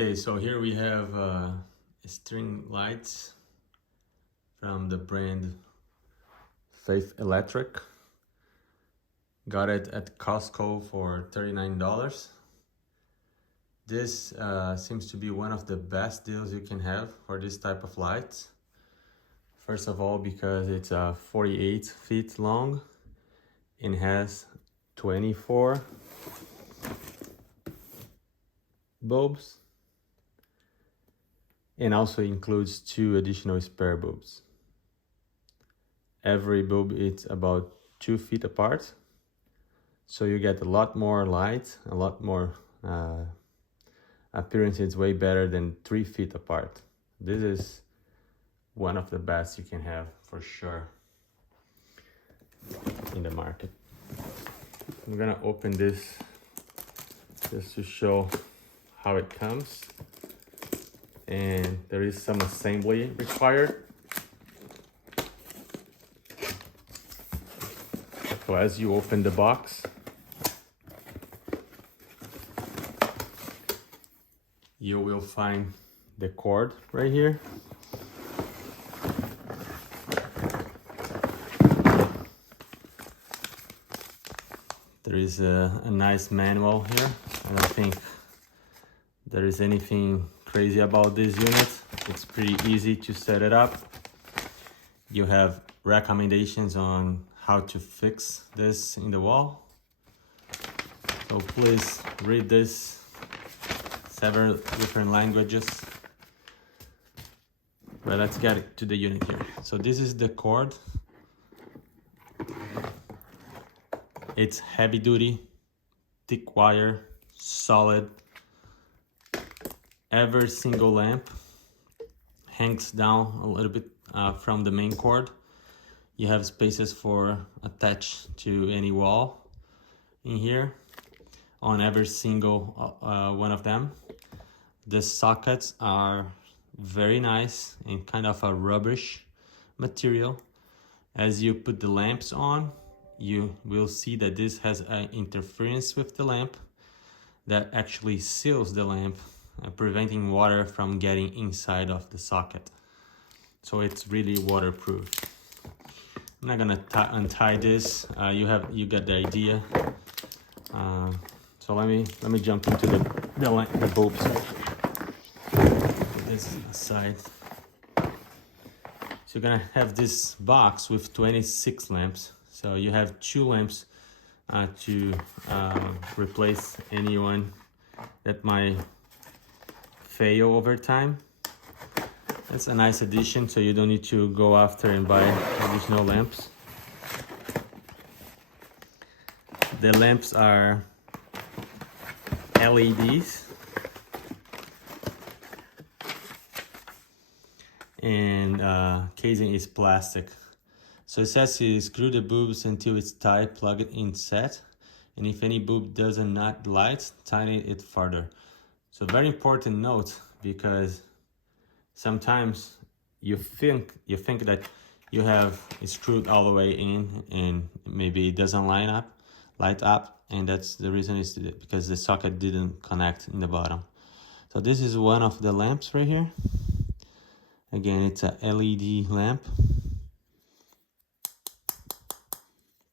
Okay, so here we have string lights from the brand Feit Electric. Got it at Costco for $39. This seems to be one of the best deals you can have for this type of lights. First of all, because it's 48 feet long and has 24 bulbs, and also includes 2 additional spare bulbs. Every bulb is about 2 feet apart, so you get a lot more light, a lot more appearance. Is way better than 3 feet apart. This is one of the best you can have for sure in the market. I'm gonna open this just to show how it comes, and there is some assembly required. So as you open the box, you will find the cord right here. There is a nice manual here. I don't think there is anything crazy about this unit. It's pretty easy to set it up. You have recommendations on how to fix this in the wall. So please read this, several different languages. But let's get to the unit here. So this is the cord. It's heavy duty, thick wire, solid. Every single lamp hangs down a little bit from the main cord. You have spaces for attached to any wall in here on every single one of them. The sockets are very nice and kind of a rubbish material. As you put the lamps on, you will see that this has an interference with the lamp that actually seals the lamp, preventing water from getting inside of the socket. So it's really waterproof. I'm not gonna untie this. You get the idea. So let me jump into the bulbs. Put this aside. So you're gonna have this box with 26 lamps. So you have 2 lamps to replace anyone that might fail over time. That's a nice addition, so you don't need to go after and buy additional lamps. The lamps are LEDs, and casing is plastic. So it says you screw the bulbs until it's tight, plug it in, set, and if any bulb doesn't not light, tighten it further. So very important note, because sometimes you think that you have it screwed all the way in and maybe it doesn't light up, and that's the reason is because the socket didn't connect in the bottom. So this is one of the lamps right here. Again, it's a LED lamp.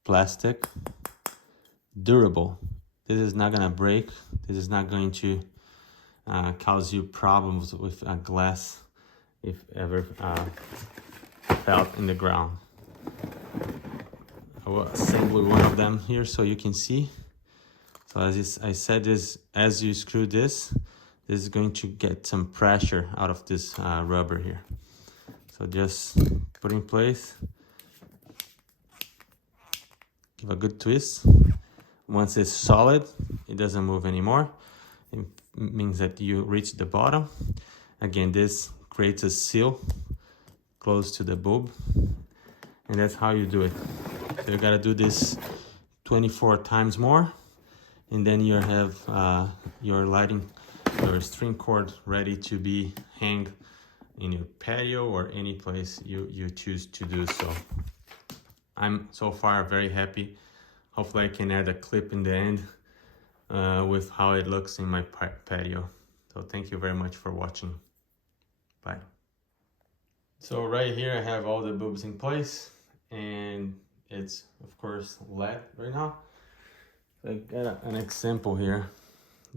Plastic, durable. This is not gonna break. This is not going to cause you problems with a glass if ever fell in the ground. I will assemble one of them here so you can see. So I said, as you screw this is going to get some pressure out of this rubber here. So just put in place. Give a good twist. Once it's solid, it doesn't move anymore. It means that you reach the bottom. Again, this creates a seal close to the bulb, and that's how you do it. So you gotta do this 24 times more, and then you have your string cord ready to be hanged in your patio or any place you choose to do so. I'm so far very happy. Hopefully I can add a clip in the end with how it looks in my patio. So thank you very much for watching. Bye. So right here I have all the bulbs in place, and it's of course LED right now. So I got an example here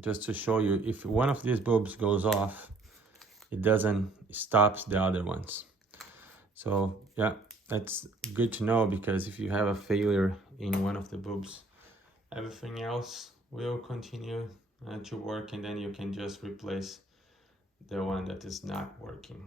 just to show you, if one of these bulbs goes off, it doesn't stop the other ones. So yeah, that's good to know, because if you have a failure in one of the bulbs, everything else will continue to work, and then you can just replace the one that is not working.